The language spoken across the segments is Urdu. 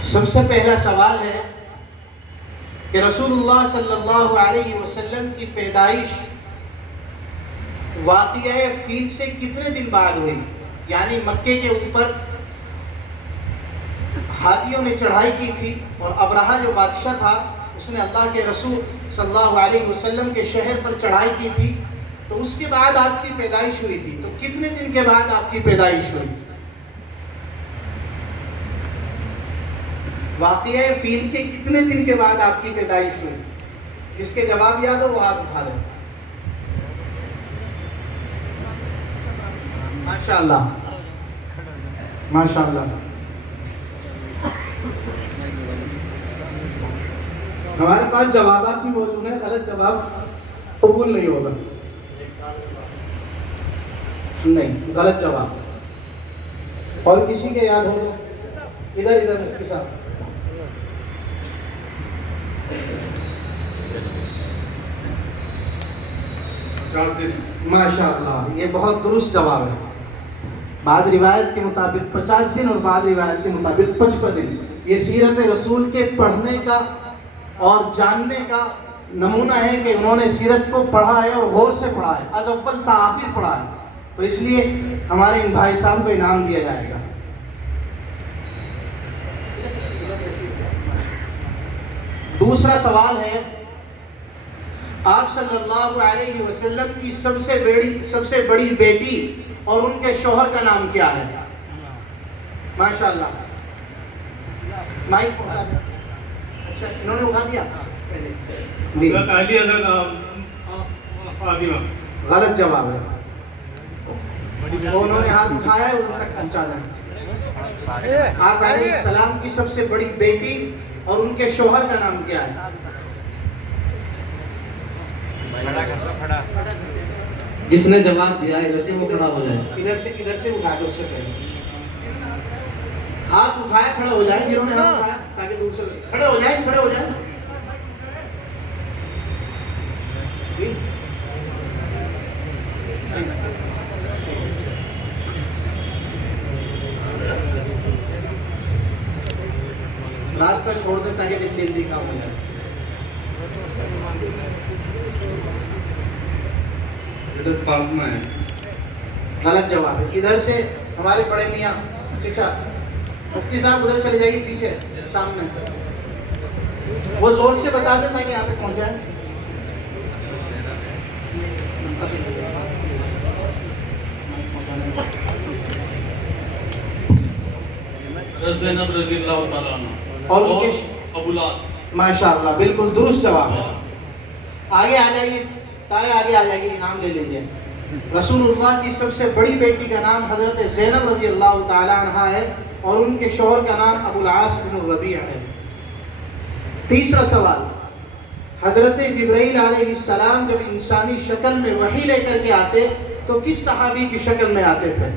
سب سے پہلا سوال ہے کہ رسول اللہ صلی اللہ علیہ وسلم کی پیدائش واقعہ فیل سے کتنے دن بعد ہوئی؟ یعنی مکے کے اوپر ہاتھیوں نے چڑھائی کی تھی اور ابرہہ جو بادشاہ تھا اس نے اللہ کے رسول صلی اللہ علیہ وسلم کے شہر پر چڑھائی کی تھی، تو اس کے بعد آپ کی پیدائش ہوئی تھی، تو کتنے دن کے بعد آپ کی پیدائش ہوئی؟ واقعہ فیل کے کتنے دن کے بعد آپ کی پیدائش ہوئی؟ جس کے جواب یاد ہو وہ ہاتھ اٹھا دیں۔ ماشاءاللہ ماشاءاللہ۔ ہمارے پاس جوابات بھی موجود ہیں، غلط جواب قبول نہیں ہوگا، نہیں غلط جواب۔ اور کسی کے یاد ہو تو ادھر مفتی صاحب۔ ماشاءاللہ، یہ بہت درست جواب ہے۔ بعض روایت کے مطابق 50 دن اور بعض روایت کے مطابق 55 دن۔ یہ سیرت رسول کے پڑھنے کا اور جاننے کا نمونہ ہے کہ انہوں نے سیرت کو پڑھا ہے اور غور سے پڑھا ہے، از اول تا آخر پڑھا ہے، تو اس لیے ہمارے ان بھائی صاحب کو انعام دیا جائے گا۔ دوسرا سوال ہے، آپ صلی اللہ علیہ وسلم کی سب سے بڑی بیٹی اور ان کے شوہر کا نام کیا ہے؟ ماشاءاللہ، مائک پہنچا دیں۔ اچھا انہوں نے اٹھا دیا پہلے جی، غلط جواب ہے، انہوں نے ہاتھ اٹھایا ہے، ان تک پہنچا دیں۔ آپ علیہ السلام کی سب سے بڑی بیٹی اور ان کے شوہر کا نام کیا ہے؟ جس نے جواب دیا ادھر سے وہ کھڑا ہو جائے، ادھر سے اٹھا دو، اس سے پہلے ہاتھ اٹھائے کھڑے ہو جائیں، جنہوں نے ہاتھ اٹھایا تاکہ دور سے کھڑے ہو جائیں۔ راستہ چھوڑ دیں تاکہ دل جلدی کام ہو جائے۔ غلط جواب ہے۔ ادھر سے ہمارے بڑے میاں چچا مفتی صاحب ادھر چلے جائیے، پیچھے سامنے، وہ زور سے بتا دیں تاکہ یہاں پہ پہنچ جائیں۔ اور ماشاءاللہ بالکل درست جواب ہے۔ آگے آ جائیے، تائے آگے آ جائیے، انعام لے لیجیے۔ رسول اللہ کی سب سے بڑی بیٹی کا نام حضرت زینب رضی اللہ تعالی عنہ ہے اور ان کے شوہر کا نام ابو العاص بن الربیع ہے۔ تیسرا سوال، حضرت جبرائیل علیہ السلام جب انسانی شکل میں وحی لے کر کے آتے تو کس صحابی کی شکل میں آتے تھے؟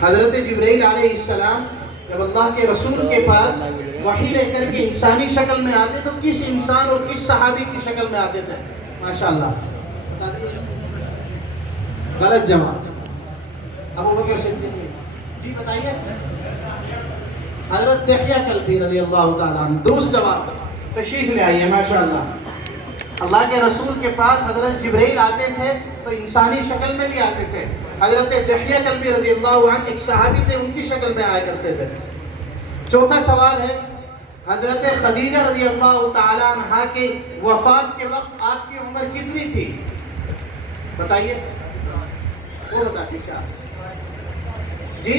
حضرت جبرائیل علیہ السلام جب اللہ کے رسول کے پاس وحی لے کر کے انسانی شکل میں آتے تو کس انسان اور کس صحابی کی شکل میں آتے تھے؟ ماشاءاللہ، غلط جواب، ابو بکر صدیق۔ جی بتائیے، حضرت دحیہ کلبی رضی اللہ تعالیٰ عنہ، درست جواب۔ تشریف لے آئیے۔ ماشاءاللہ، اللہ کے رسول کے پاس حضرت جبرائیل آتے تھے تو انسانی شکل میں بھی آتے تھے۔ حضرت دحیہ کلبی رضی اللہ عنہ ایک صحابی تھے، ان کی شکل میں آیا کرتے تھے۔ چوتھا سوال ہے، حضرت خدیجہ رضی اللہ تعالی عنہ کے وفات کے وقت آپ کی عمر کتنی تھی؟ بتائیے، وہ بتا پیچھے جی،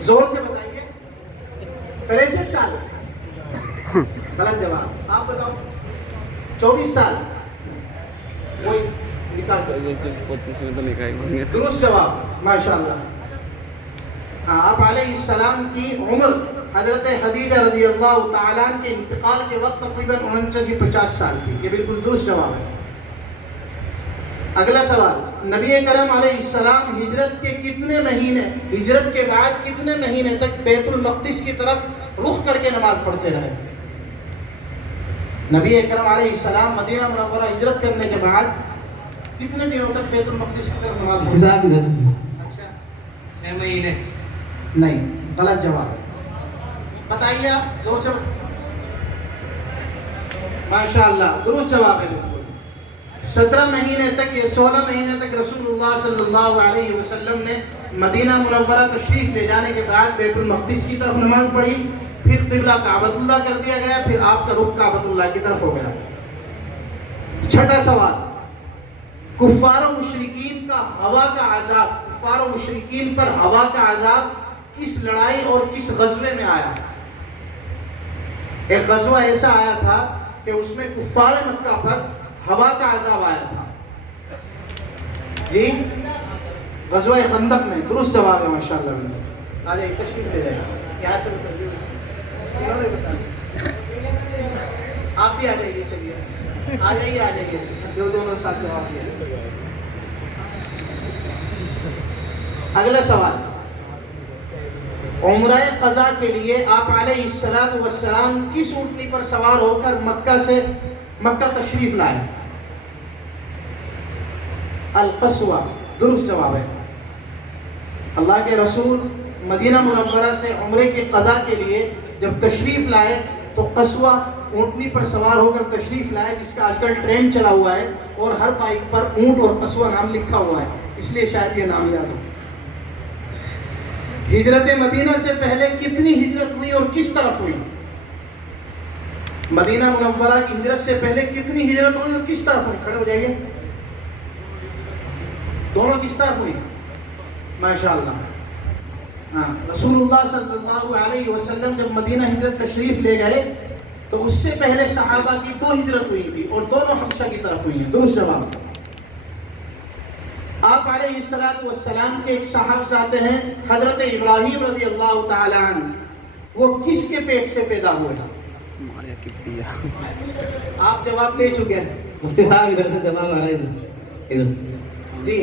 زور سے بتائیے۔ 63 سال، غلط جواب۔ آپ بتاؤ، 24 سال، وہی نکال کر درست جواب، ماشاءاللہ۔ ہاں، آپ علیہ السلام کی عمر حضرت خدیجہ رضی اللہ تعالیٰ عنہ کے انتقال کے وقت تقریباً 49-50 سال تھی۔ یہ بالکل درست جواب ہے۔ اگلا سوال، نبی کرم علیہ السلام ہجرت کے کتنے مہینے، ہجرت کے بعد کتنے مہینے تک بیت المقدس کی طرف رخ کر کے نماز پڑھتے رہے؟ نبی اکرم علیہ السلام مدینہ منورہ ہجرت کرنے کے بعد کتنے دنوں تک بیت المقدس کی طرف نماز پڑھی؟ حساب ادھر سے اچھا 6 مہینے. نہیں، غلط جواب ہے. بتائیے آپ زور سے. ماشاءاللہ درست جواب ہے. 17 مہینے تک یا 16 مہینے تک رسول اللہ صلی اللہ علیہ وسلم نے مدینہ منورہ تشریف لے جانے کے بعد بیت المقدس کی طرف نماز پڑھی، پھر قبلہ کعبۃ اللہ کر دیا گیا، پھر آپ کا رخ کعبۃ اللہ کی طرف ہو گیا. چھٹا سوال، کفار و مشرکین کا ہوا کا عذاب، کفار و مشرکین پر ہوا کا عذاب کس لڑائی اور کس غزوے میں آیا؟ ایک غزوہ ایسا آیا تھا کہ اس میں کفار مکہ پر ہوا کا عذاب آیا تھا. جی غزوہ خندق میں. درست جواب ہے ماشاءاللہ. آ جائیے تشریف لے جائیے یہاں سے بتا دیجیے. آپ بھی آ جائیے. چلیے آ جائیے دونوں ساتھ جواب دیا. اگلا سوال، عمرہ قضا کے لیے آپ علیہ السلام کس اونٹنی پر سوار ہو کر مکہ تشریف لائے؟ القصوہ. درست جواب ہے. اللہ کے رسول مدینہ منورہ سے عمرے کے قضا کے لیے جب تشریف لائے تو قصوہ اونٹنی پر سوار ہو کر تشریف لائے، جس کا آج کل ٹرینڈ چلا ہوا ہے اور ہر بائک پر اونٹ اور قصوہ نام لکھا ہوا ہے، اس لیے شاید یہ نام یاد ہو. ہجرت مدینہ سے پہلے کتنی ہجرت ہوئی اور کس طرف ہوئی؟ مدینہ منورہ کی ہجرت سے پہلے کتنی ہجرت ہوئی اور کس طرف ہوئی؟ کھڑے ہو جائیے. دونوں کس طرف ہوئی؟ ماشاءاللہ. ہاں، رسول اللہ صلی اللہ علیہ وسلم جب مدینہ ہجرت تشریف لے گئے تو اس سے پہلے صحابہ کی 2 ہجرت ہوئی تھی اور دونوں حبشہ کی طرف ہوئی ہیں. درست جواب. آپ علیہ السلام کے ایک صاحبزادے ہیں حضرت ابراہیم رضی اللہ تعالی عنہ، وہ کس کے پیٹ سے پیدا ہوئے ہیں؟ آپ جواب دے چکے ہیں. مفتی صاحب ادھر سے جواب آ رہا ہے. ادھر جی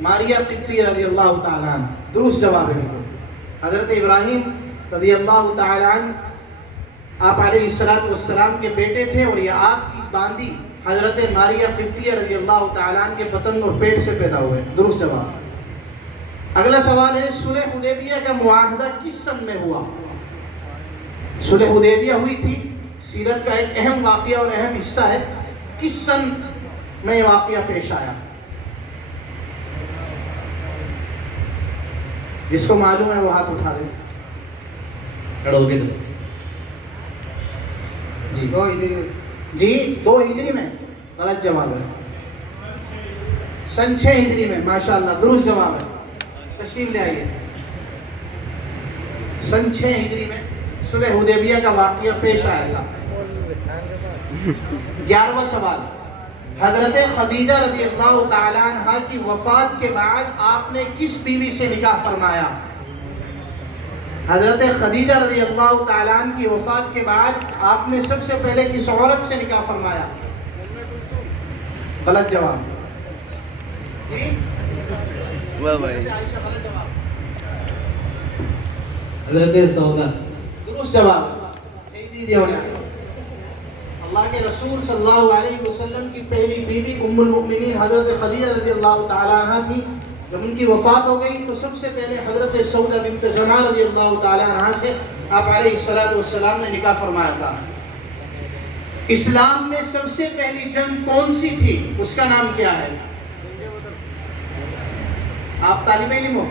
ماریہ قبطیہ رضی اللہ تعالی عنہ. درست جواب ہے. حضرت ابراہیم رضی اللہ تعالی عنہ آپ علیہ السلام کے بیٹے تھے اور یہ آپ کی باندی حضرت ماریہ قبطیہ رضی اللہ تعالی عنہ کے بطن اور پیٹ سے پیدا ہوئے. درست جواب. اگلا سوال ہے، صلح حدیبیہ کا معاہدہ کس سن میں ہوا؟ صلح حدیبیہ ہوئی تھی، سیرت کا ایک اہم واقعہ اور اہم حصہ ہے. کس سن میں یہ واقعہ پیش آیا؟ جس کو معلوم ہے وہ ہاتھ اٹھا دیں. کھڑے ہو کے چلو. جی 2 ہجری میں. غلط جواب ہے. سن 6 ہجری میں. ماشاءاللہ درست جواب ہے. تشریف لے آئیے. سن 6 ہجری میں صلح حدیبیہ کا واقعہ پیش آیا تھا. 11واں سوال، حضرت خدیجہ رضی اللہ تعالی عنہ کی وفات کے بعد آپ نے کس بیوی سے نکاح فرمایا؟ حضرت خدیجہ رضی اللہ تعالی عنہ کی وفات کے بعد آپ نے سب سے پہلے کس عورت سے نکاح فرمایا؟ غلط جواب. عائشہ. غلط جواب. حضرت سودا. درست جواب. اللہ کے رسول صلی اللہ علیہ وسلم کی پہلی بیوی ام المؤمنین حضرت خدیجہ رضی اللہ تعالی عنہ تھی. جب ان کی وفات ہو گئی تو سب سے پہلے حضرت سودا بنت زمعہ رضی اللہ تعالی عنہ سے آپ علیہ السلام نے نکاح فرمایا تھا. اسلام میں سب سے پہلی جنگ کون سی تھی؟ اس کا نام کیا ہے؟ آپ طالب علم ہو؟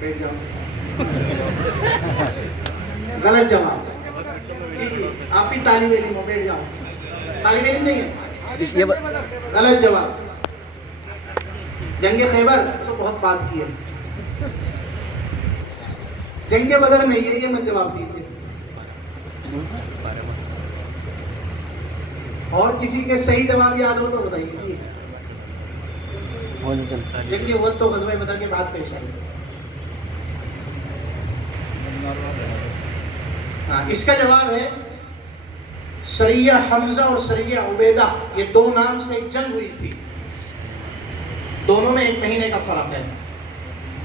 بیٹھ جاؤ. غلط جواب. ٹھیک ہے، آپ بھی طالب علم ہو، بیٹھ جاؤ. طالب علم نہیں ہے. غلط جواب. جنگ خیبر تو بہت بات کی ہے. جنگ بدر میں یہ مت جواب دیجیے. اور کسی کے صحیح جواب یاد ہو تو بتائیے. جنگ احد تو غزوہ بدر کے بعد پیش آئی. ہاں، اس کا جواب ہے سریہ حمزہ اور سریہ عبیدہ. یہ 2 نام سے ایک جنگ ہوئی تھی. دونوں میں 1 مہینے کا فرق ہے.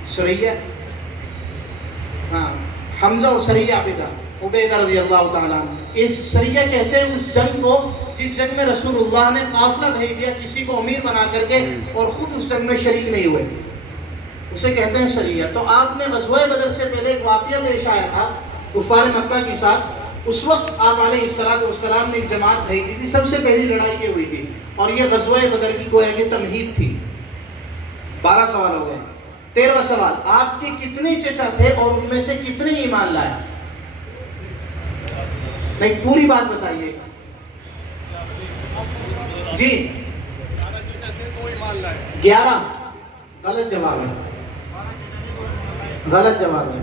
سریہ، ہاں، حمزہ اور سریہ عبیدہ عبیدہ رضی اللہ تعالیٰ عنہ. اس سریہ کہتے ہیں اس جنگ کو جس جنگ میں رسول اللہ نے قافلہ بھیج دیا کسی کو امیر بنا کر کے اور خود اس جنگ میں شریک نہیں ہوئے، اسے کہتے ہیں سریہ. تو آپ نے غزوہ بدر سے پہلے ایک واقعہ پیش آیا تھا کفار مکہ کے ساتھ. اس وقت آپ علیہ السلام نے ایک جماعت بھیج دی تھی، سب سے پہلی لڑائی کی ہوئی تھی، اور یہ غزوہ بدر کی گویا کہ تمہید تھی. 12 سوال ہو گئے. 13واں سوال، آپ کے کتنے چچا تھے اور ان میں سے کتنے ایمان لائے؟ نہیں، پوری بات بتائیے. جی 11. غلط جواب ہے، غلط جواب ہے.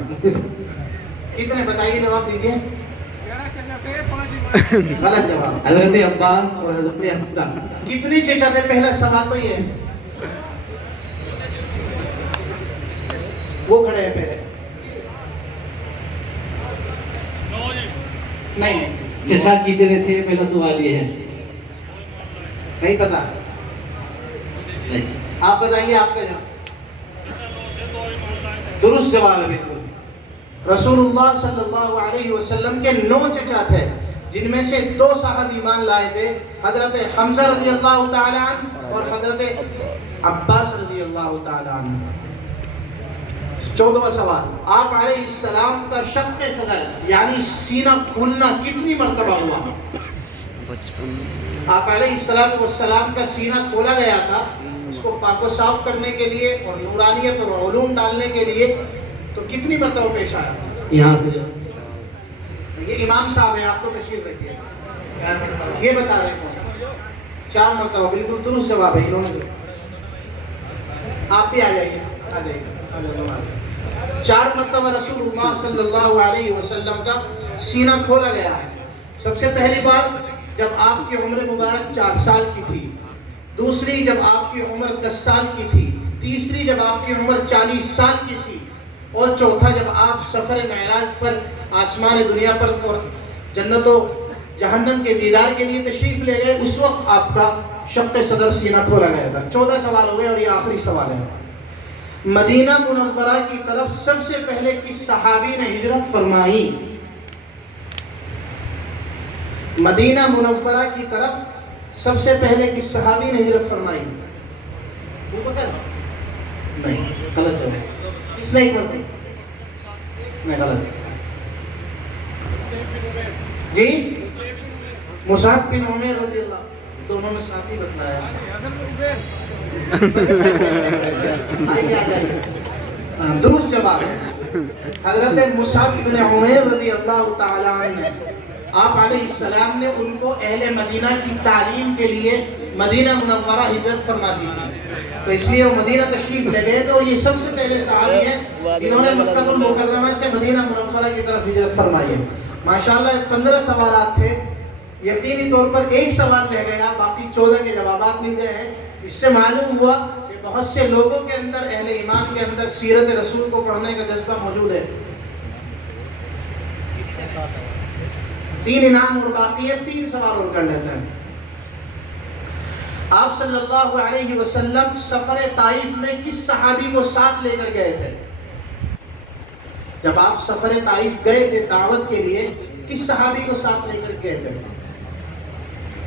کتنے بتائیے، جواب دیجیے. غلط جواب. حضرت عباس اور حضرت حمزہ. کتنے چچا تھے؟ پہلا سوال تو یہ ہے. وہ کھڑے ہیں پہلے. نہیں چچا کتنے تھے؟ پہلا سوال یہ ہے. نہیں پتا. نہیں. آپ بتائیے آپ کا جواب. درست جواب ہے بالکل. رسول اللہ صلی اللہ علیہ وسلم کے 9 چچا تھے، جن میں سے 2 صاحب ایمان لائے تھے، حضرت حمزہ رضی اللہ تعالی عنہ اور حضرت عباس رضی اللہ تعالی عنہ. 14واں سوال، آپ علیہ السلام کا شق صدر یعنی سینہ کھولنا کتنی مرتبہ ہوا؟ آپ علیہ السلام کا سینہ کھولا گیا تھا اس کو پاک و صاف کرنے کے لیے اور نورانیت اور علوم ڈالنے کے لیے، تو کتنی مرتبہ پیش آیا تھا؟ یہاں سے جو یہ امام صاحب ہیں، آپ تو تشریف رکھیے. یہ بتا رہے ہیں 4 مرتبہ. بالکل درست جواب ہے. انہوں نے آپ بھی آ جائیے، آ جائیے. 4 مرتبہ رسول اللہ صلی اللہ علیہ وسلم کا سینہ کھولا گیا ہے. سب سے پہلی بار جب آپ کی عمر مبارک 4 سال کی تھی، دوسری جب آپ کی عمر 10 سال کی تھی، تیسری جب آپ کی عمر 40 سال کی تھی، اور چوتھا جب آپ سفر معراج پر آسمان دنیا پر اور جنت و جہنم کے دیدار کے لیے تشریف لے گئے، اس وقت آپ کا شق صدر سینہ کھولا گیا تھا. 14 سوال ہو گئے اور یہ آخری سوال ہے. مدینہ منورہ کی طرف سب سے پہلے کس صحابی نے ہجرت فرمائی؟ مدینہ منورہ کی طرف سب سے پہلے کس صحابی نے ہجرت فرمائی؟ ابو بکر؟ نہیں، غلط ہے. کس نے ہجرت کی؟ نہیں، غلط. جی مصعب بن عمیر رضی اللہ. دونوں نے ساتھ ہی بتلایا. آئیے آ جائیے. درست جواب ہے حضرت مصعب بن عمیر رضی اللہ تعالی عنہ نے. آپ علیہ السلام نے ان کو اہل مدینہ کی تعلیم کے لیے مدینہ منورہ ہجرت فرما دی تھی، تو اس لیے وہ مدینہ تشریف لے گئے. تو یہ سب سے پہلے صحابی ہیں جنہوں نے مکہ المکرمہ سے مدینہ منورہ کی طرف ہجرت فرمائی ہے. ماشاءاللہ 15 سوالات تھے، یقینی طور پر ایک سوال رہ گیا، باقی 14 کے جوابات مل گئے ہیں. اس سے معلوم ہوا کہ بہت سے لوگوں کے اندر، اہل ایمان کے اندر سیرت رسول کو پڑھنے کا جذبہ موجود ہے. 3 انعام اور باقی ہے. 3 سوال اور کر لیتے ہیں. آپ صلی اللہ علیہ وسلم سفر طائف میں کس صحابی کو ساتھ لے کر گئے تھے؟ جب آپ سفر طائف گئے تھے دعوت کے لیے، کس صحابی کو ساتھ لے کر گئے تھے؟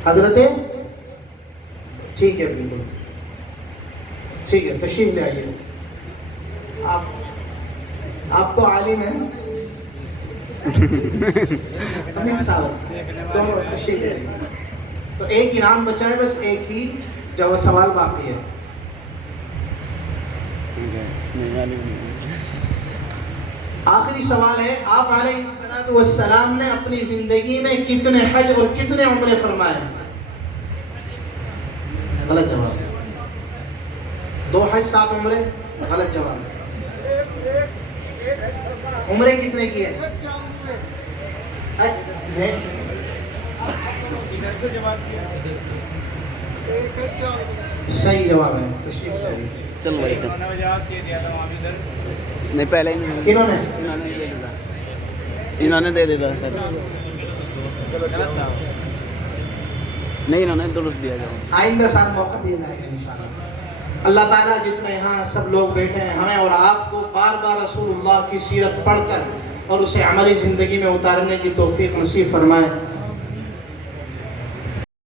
حضرت، ٹھیک ہے، بالکل ٹھیک ہے، تشریف لے آئیے. آپ تو عالم ہیں. امین صاحب دونوں تشریف لے آئیے. تو ایک انعام بچا ہے، بس ایک ہی جو سوال باقی ہے. آخری سوال ہے، آپ علیہ السلام نے اپنی زندگی میں کتنے حج اور کتنے عمرے فرمائے؟ غلط جواب. 2 حج 7 عمرے. غلط جواب. عمرے کتنے کی ہے؟ صحیح جواب ہے. تشریف لائیے. چلو بھائی چل. نہیں پہلے ہی انہوں نے دے دیتا نہیں، انہوں نے درست دیا جواب. آئندہ سال موقع دیا جائے گا انشاءاللہ. اللہ تعالیٰ جتنے یہاں سب لوگ بیٹھے ہیں، ہمیں اور آپ کو بار بار رسول اللہ کی سیرت پڑھ کر اور اسے عملی زندگی میں اتارنے کی توفیق نصیب فرمائے.